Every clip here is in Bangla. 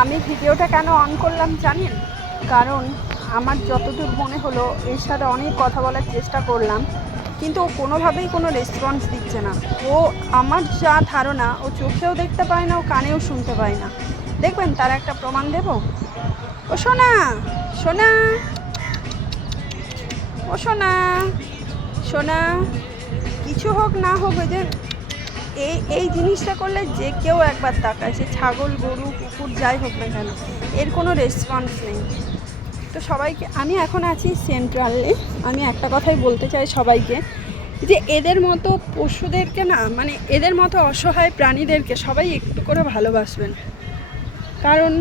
আমি ভিডিওটা কেন অন করলাম জানেন? কারণ আমার যতদূর মনে হলো এর সাথে অনেক কথা বলার চেষ্টা করলাম, কিন্তু ও কোনোভাবেই কোনো রেসপন্স দিচ্ছে না। ও আমার যা ধারণা, ও চোখেও দেখতে পায় না, ও কানেও শুনতে পায় না। দেখবেন তার একটা প্রমাণ দেব। ও সোনা, সোনা, ও সোনা, সোনা, কিছু হোক না হোক, ওই যে এই জিনিসটা করলে যে কেউ একবার তাকায়, সে ছাগল, গরু, কুকুর যাই হোক না কেন, এর কোনো রেসপন্স নেই। তো সবাইকে, আমি এখন আছি সেন্ট্রালে, আমি একটা কথাই বলতে চাই সবাইকে, যে এদের মতো পশুদেরকে না, মানে এদের মতো অসহায় প্রাণীদেরকে সবাই একটু করে ভালোবাসবেন। কারণ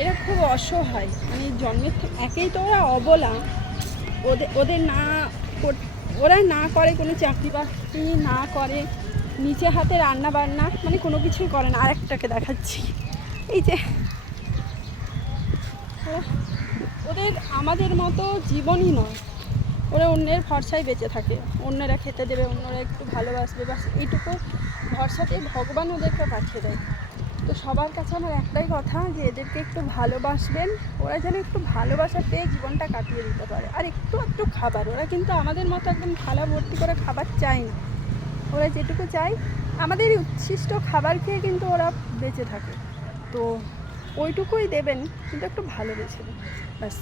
এরা খুব অসহায়, মানে জন্মের থেকে একেই তো ওরা অবলা। ওদের না, ওরা না করে কোনো চাকরি বাকরি, না করে নিচে হাতে রান্না বান্না, মানে কোনো কিছুই করে না। আরেকটাকে দেখাচ্ছি, এই যে ওদের আমাদের মতো জীবনই নয়। ওরা অন্যের ভরসায় বেঁচে থাকে, অন্যরা খেতে দেবে, অন্যরা একটু ভালোবাসবে, বাস এইটুকু ভরসাতেই ভগবান ওদেরকে পাঠিয়ে দেয়। তো সবার কাছে আমার একটাই কথা, যে এদেরকে একটু ভালোবাসবেন। ওরা যেন একটু ভালোবাসা পেয়ে জীবনটা কাটিয়ে দিতে পারে, আর একটু একটু খাবার। ওরা কিন্তু আমাদের মতো একদম থালা ভর্তি করে খাবার চায় না। ওরা যেটুকু চায়, আমাদের উচ্ছিষ্ট খাবার খেয়ে কিন্তু ওরা বেঁচে থাকে। তো ওইটুকুই দেবেন, কিন্তু একটু ভালোবেসে দেবেন, ব্যাস।